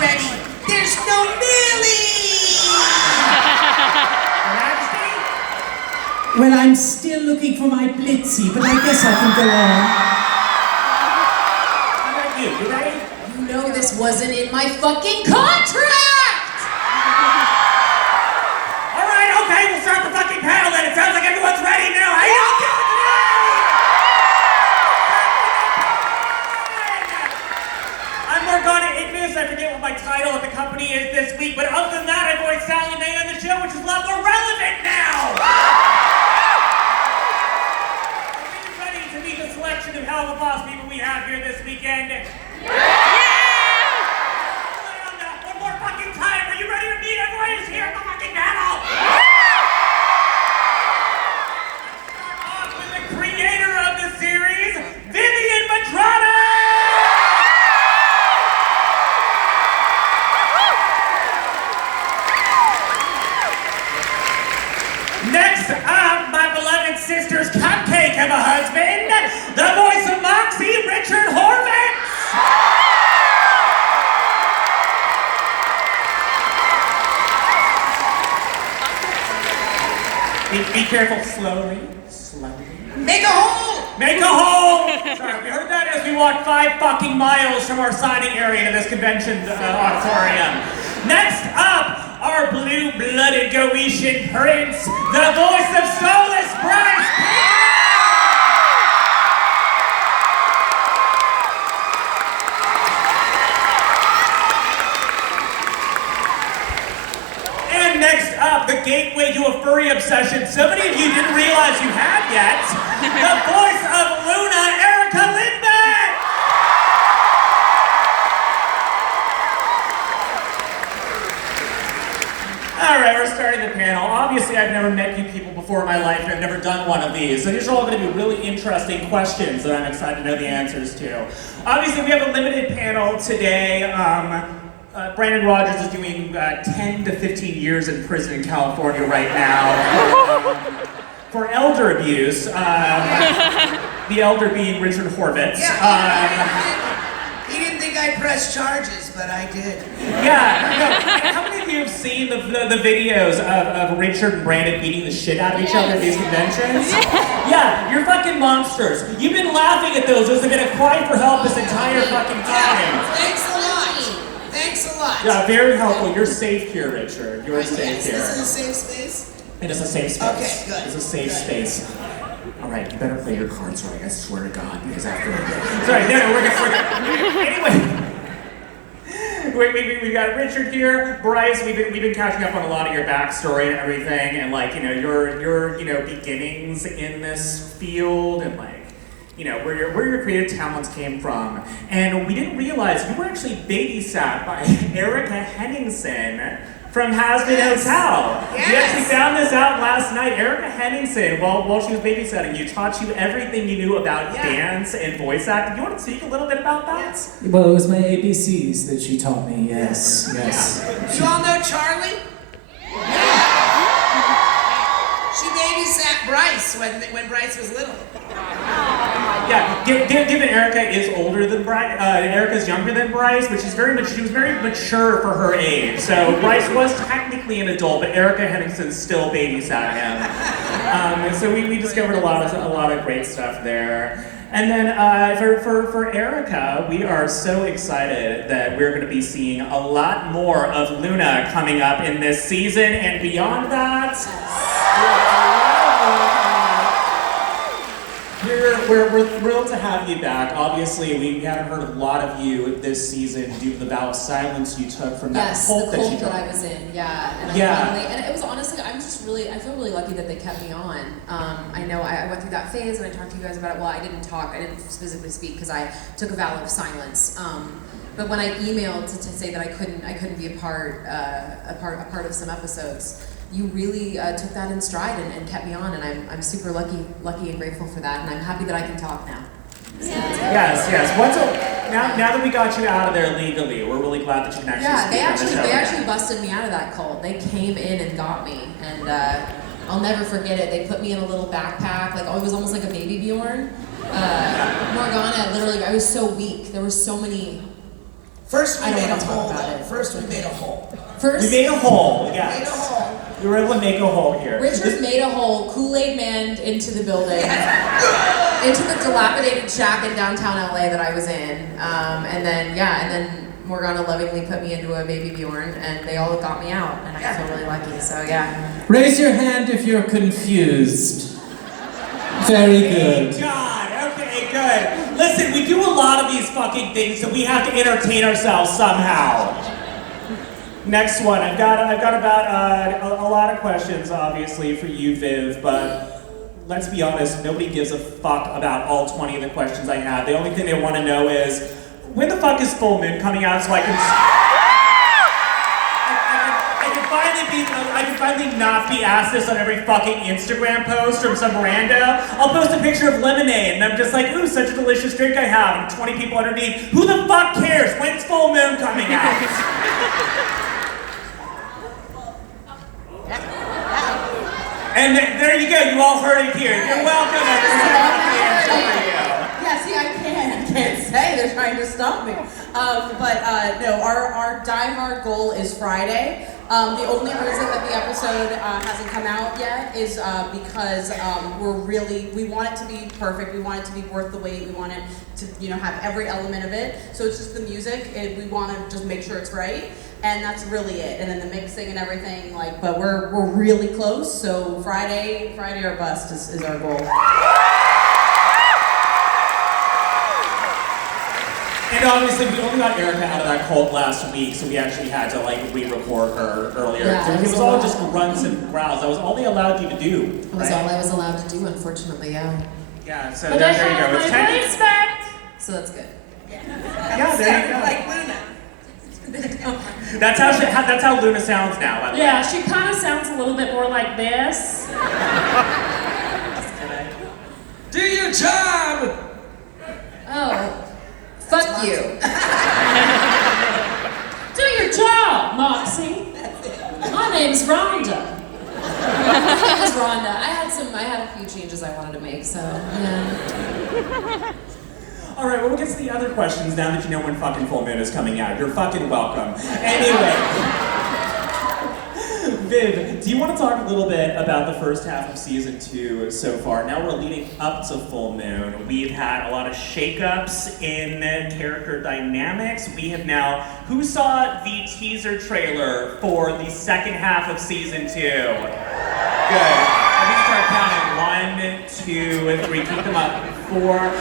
ready. There's no Millie! Your Majesty? Well, I'm still looking for my Blitzy, but I guess I can go on. How about you? You ready? You know this wasn't in my fucking contract! All right, okay, we'll start the fucking panel then. It sounds like everyone's ready now. How y'all doing today? I'm Morgana Ignis. I forget what my title at the company is this week, but other than that, I voiced Sally Mae on the show, which is a lot more relevant now. Are you ready to meet the selection of hell of a boss people we have here this weekend? One more fucking time. Are you ready to meet everyone who's here at the fucking panel? Start off with the creator of the series, Vivian Madrano! Next up, my beloved sister's cupcake of a husband, the voice of Moxie, Richard Horvitz! Be careful, slowly. Make a hole! Make a hole! Sorry, we heard that as we walked 5 fucking miles from our signing area to this convention auditorium. Next up, our blue-blooded Goetian prince, the voice of Solus, Bryce Pickett! And next up, the gateway to a furry obsession so many of you didn't realize you had yet, the voice of Luna, Erica Lindbeck! All right, we're starting the panel. Obviously, I've never met you people before in my life, and I've never done one of these. So these are all going to be really interesting questions that I'm excited to know the answers to. Obviously, we have a limited panel today. Brandon Rogers is doing 10 to 15 years in prison in California right now for elder abuse. The elder being Richard Horvitz. He didn't think I'd press charges, but I did. Yeah, no, how many of you have seen the videos of Richard and Brandon beating the shit out of each other at these conventions? Yeah, you're fucking monsters. You've been laughing at those have been a cry for help this entire fucking time. Thanks a lot. Thanks a lot. Yeah, very helpful. You're safe here, Richard. You're safe Yes, here. this is a safe space? It is a safe space. Okay, good. It's a safe Good. space. All right, you better play your cards right, I swear to God, because after... Sorry, no, we're Anyway, we got Richard here, Bryce. We've been catching up on a lot of your backstory and everything, and like your beginnings in this field, and like where your creative talents came from. And we didn't realize you were actually babysat by Erica Henningsen from Hasbin Hotel. Yes. We actually found this out last night. Erica Henningsen, while she was babysitting you, taught you everything you knew about dance and voice acting. Do you want to speak a little bit about that? Well, it was my ABCs that she taught me, yes. You all know Charlie? She babysat Bryce when Bryce was little. Yeah, given Erica is older than Bryce, Erica's younger than Bryce, but she was very mature for her age. So Bryce was technically an adult, but Erica Henningsen still babysat him. So we discovered a lot of great stuff there. And then for Erica, we are so excited that we're going to be seeing a lot more of Luna coming up in this season, and beyond that, we're thrilled to have you back. Obviously, we haven't heard a lot of you this season due to the vow of silence you took from that cult that you joined. Yes, the cult that I was in, and it was honestly, I feel really lucky that they kept me on. I know I went through that phase and I talked to you guys about it. Well, I didn't specifically speak because I took a vow of silence. But when I emailed to say that I couldn't be a part of some episodes, you really took that in stride and kept me on, and I'm super lucky and grateful for that, and I'm happy that I can talk now. Yes. Now that we got you out of there legally, we're really glad that you can actually speak on the show. They actually busted me out of that cult. They came in and got me, and I'll never forget it. They put me in a little backpack, like it was almost like a baby Bjorn. Morgana, literally, I was so weak. There were so many First we I don't made a wanna talk hole. about Though. it. First we made a hole. First, We made a hole, We made a yes. hole. We were able to make a hole here. Richard made a hole, Kool-Aid Man into the building, into the dilapidated shack in downtown LA that I was in. And then Morgana lovingly put me into a baby Bjorn, and they all got me out, and I feel really lucky, so yeah. Raise your hand if you're confused. Very good. Thank God. Okay, good. Listen, we do a lot of these fucking things, so we have to entertain ourselves somehow. Next one. I've got about a lot of questions, obviously, for you, Viv, but let's be honest, nobody gives a fuck about all 20 of the questions I have. The only thing they want to know is, when the fuck is full moon coming out so I can finally not be asked this on every fucking Instagram post from some rando. I'll post a picture of lemonade and I'm just like, ooh, such a delicious drink I have, and 20 people underneath, who the fuck cares? When's full moon coming out? And there you go, you all heard it here. You're welcome, everyone. Yeah, see, I can't say. They're trying to stop me. No, our die-hard goal is Friday. The only reason that the episode hasn't come out yet is because we want it to be perfect. We want it to be worth the wait. We want it to, have every element of it. So it's just the music. We want to just make sure it's right. And that's really it. And then the mixing and everything, but we're really close. So Friday or bust is our goal. And obviously, we only got Erica out of that cult last week, so we actually had to re-record her earlier. Yeah, so it it was was a all lot. just grunts and growls. That was all they allowed you to do. That was all I was allowed to do, unfortunately, yeah. Yeah, so But there I you go. have It's my technically- voice back. So that's good. Yeah, there you go. Like Luna. That's how Luna sounds now. By the Yeah, way. she kind of sounds a little bit more like this. Do your job! Oh, fuck you. Do your job, Moxie. My name's Rhonda. My name is Rhonda. I had a few changes I wanted to make, so, yeah. All right, well, we'll get to the other questions now that you know when fucking full moon is coming out. You're fucking welcome. Anyway, Viv, do you want to talk a little bit about the first half of season 2 so far? Now we're leading up to full moon. We've had a lot of shakeups in character dynamics. We have now, who saw the teaser trailer for the second half of season 2? Good. Let me start counting. 1, 2, 3. Keep them up. 4.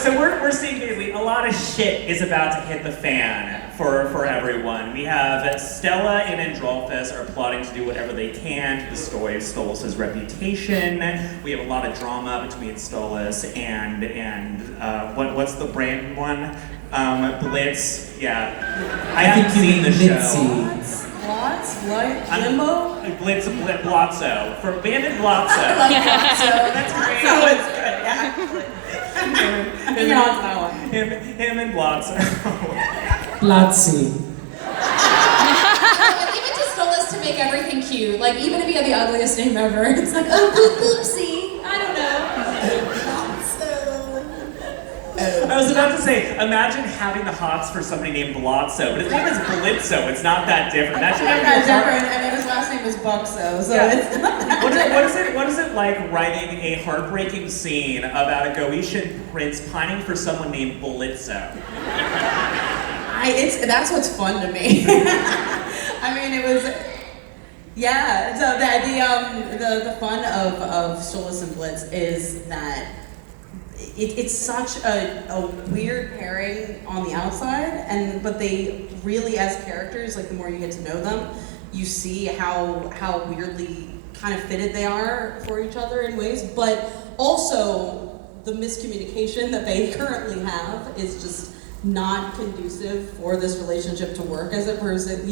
So we're seeing basically a lot of shit is about to hit the fan for everyone. We have Stella and Androlphus are plotting to do whatever they can to destroy Stolas' reputation. We have a lot of drama between Stolas and what's the brand one? Blitz. Yeah. I haven't seen the show. What? Limbo? Blotzo. For Bandit Blotzo. That's great. So it's good, yeah. Him and Blotzo. Platzi. Leave it to Stolas to make everything cute. Even if you have the ugliest name ever, it's like, oh, poopsie. I don't know. I was about to say, imagine having the hots for somebody named Blotzo, but his name is Blitzo. It's not that different. That's Not that different, and then his last name is Buxo, so Yeah. it's not that What is it like writing a heartbreaking scene about a Goetian prince pining for someone named Blitzo? That's what's fun to me. I mean, it was, yeah. So the fun of Stolas and Blitz is that it's such a weird pairing on the outside, but they really, as characters, the more you get to know them, you see how weirdly kind of fitted they are for each other in ways, but also the miscommunication that they currently have is just not conducive for this relationship to work as a person,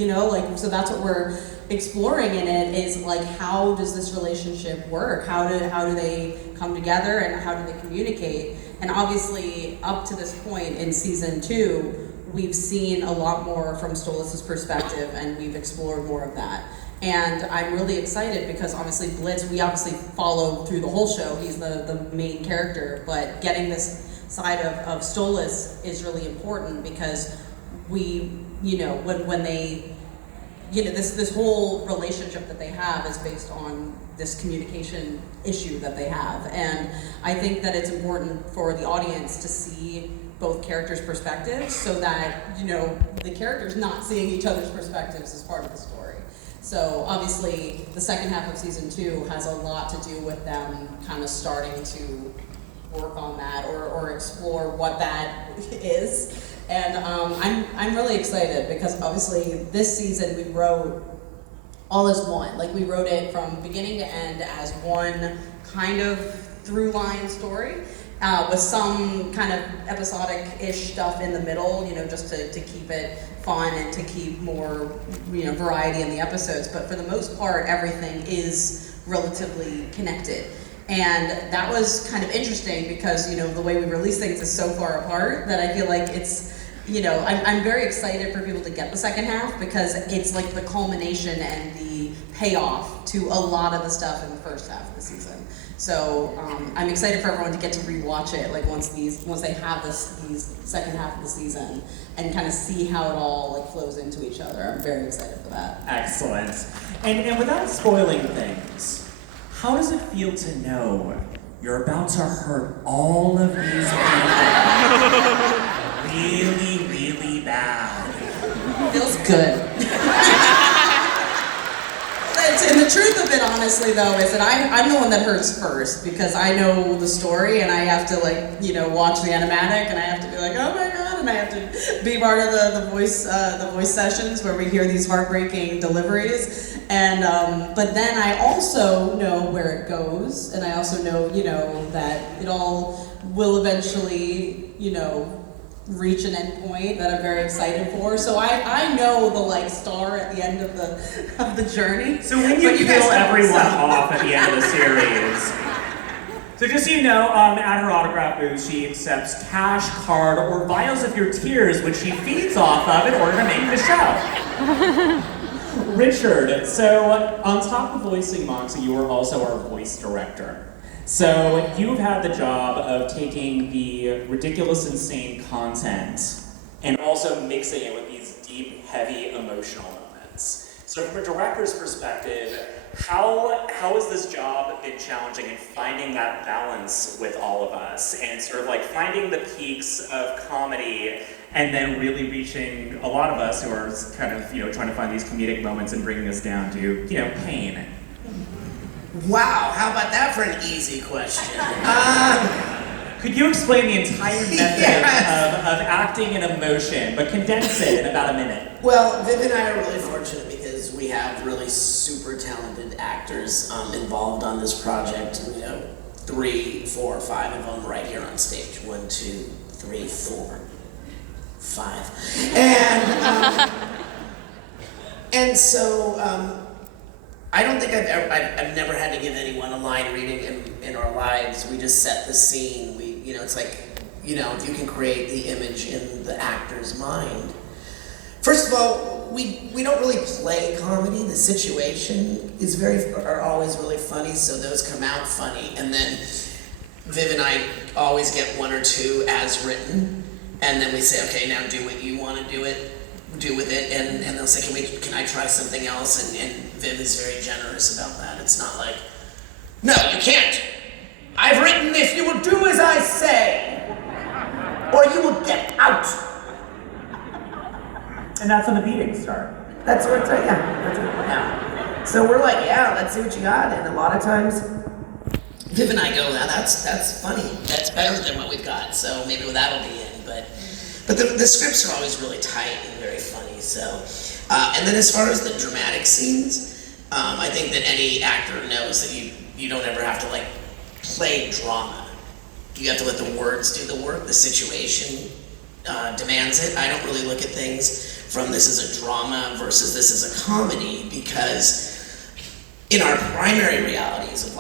so that's what we're exploring in it is how does this relationship work? How do they come together and how do they communicate? And obviously up to this point in season 2, we've seen a lot more from Stolas' perspective and we've explored more of that. And I'm really excited because we obviously follow through the whole show. He's the main character, but getting this side of Stolas is really important because we, you know, when they, you know, this whole relationship that they have is based on this communication issue that they have. And I think that it's important for the audience to see both characters' perspectives so that, you know, the characters not seeing each other's perspectives is part of the story. So obviously the second half of season 2 has a lot to do with them kind of starting to work on that or explore what that is. And I'm really excited because obviously this season we wrote all as one. Like we wrote it from beginning to end as one kind of through line story with some kind of episodic-ish stuff in the middle, you know, just to keep it fun and to keep more, you know, variety in the episodes. But for the most part, everything is relatively connected. And that was kind of interesting because, you know, the way we release things is so far apart that I feel like it's, you know, I'm very excited for people to get the second half because it's like the culmination and the payoff to a lot of the stuff in the first half of the season. So I'm excited for everyone to get to rewatch it, like once they have these second half of the season and kind of see how it all like flows into each other. I'm very excited for that. Excellent. And without spoiling things, how does it feel to know you're about to hurt all of these people really, really bad? Feels good. And the truth of it, honestly, though, is that I'm the one that hurts first because I know the story and I have to, like, you know, watch the animatic and I have to be like, oh my god, and I have to be part of the voice sessions where we hear these heartbreaking deliveries. And but then I also know where it goes, and I also know, you know, that it all will eventually, you know, reach an end point that I'm very excited for. So I know the like star at the end of the journey. So when you kill everyone off at the end of the series, so just so you know, at her autograph booth, she accepts cash, card, or vials of your tears, which she feeds off of in order to make the show. Richard, so on top of voicing Moxie, you are also our voice director. So you've had the job of taking the ridiculous, insane content and also mixing it with these deep, heavy, emotional moments. So from a director's perspective, how has this job been challenging in finding that balance with all of us and sort of like finding the peaks of comedy and then really reaching a lot of us who are kind of, you know, trying to find these comedic moments and bringing us down to, you know, pain? Wow, how about that for an easy question? Could you explain the entire method Yes. of acting and emotion, but condense it in about a minute? Well, Viv and I are really fortunate because we have really super talented actors involved on this project. You know, 3, 4, 5 of them right here on stage. 1, 2, 3, 4, 5. And so I don't think I've never had to give anyone a line reading in our lives. We just set the scene. You know, it's like, you know, if you can create the image in the actor's mind. First of all, we don't really play comedy. The situation are always really funny, so those come out funny. And then Viv and I always get 1 or 2 as written, and then we say, okay, now do what you want to do with it, and they'll say, can I try something else? And Viv is very generous about that. It's not like, no, you can't. I've written this, you will do as I say, or you will get out. And that's when the beatings start. That's what, yeah. So we're like, yeah, let's see what you got. And a lot of times, Viv and I go, that's funny. That's better than what we've got. So maybe that'll be in. But the scripts are always really tight and very funny. So, and then as far as the dramatic scenes, I think that any actor knows that you don't ever have to like play drama. You have to let the words do the work. The situation demands it. I don't really look at things from this as a drama versus this as a comedy because in our primary realities of